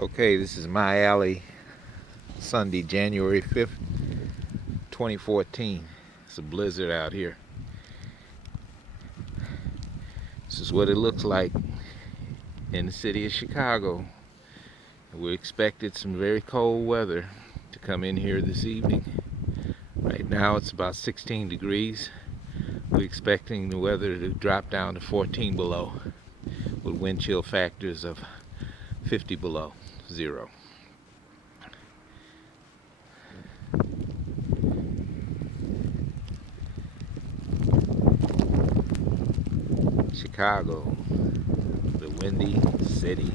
Okay, this is my alley, Sunday, January 5th, 2014. It's a blizzard out here. This is what it looks like in the city of Chicago. We expected some very cold weather to come in here this evening. Right now it's about 16 degrees. We're expecting the weather to drop down to 14 below with wind chill factors of 50 below zero. Chicago, the windy city.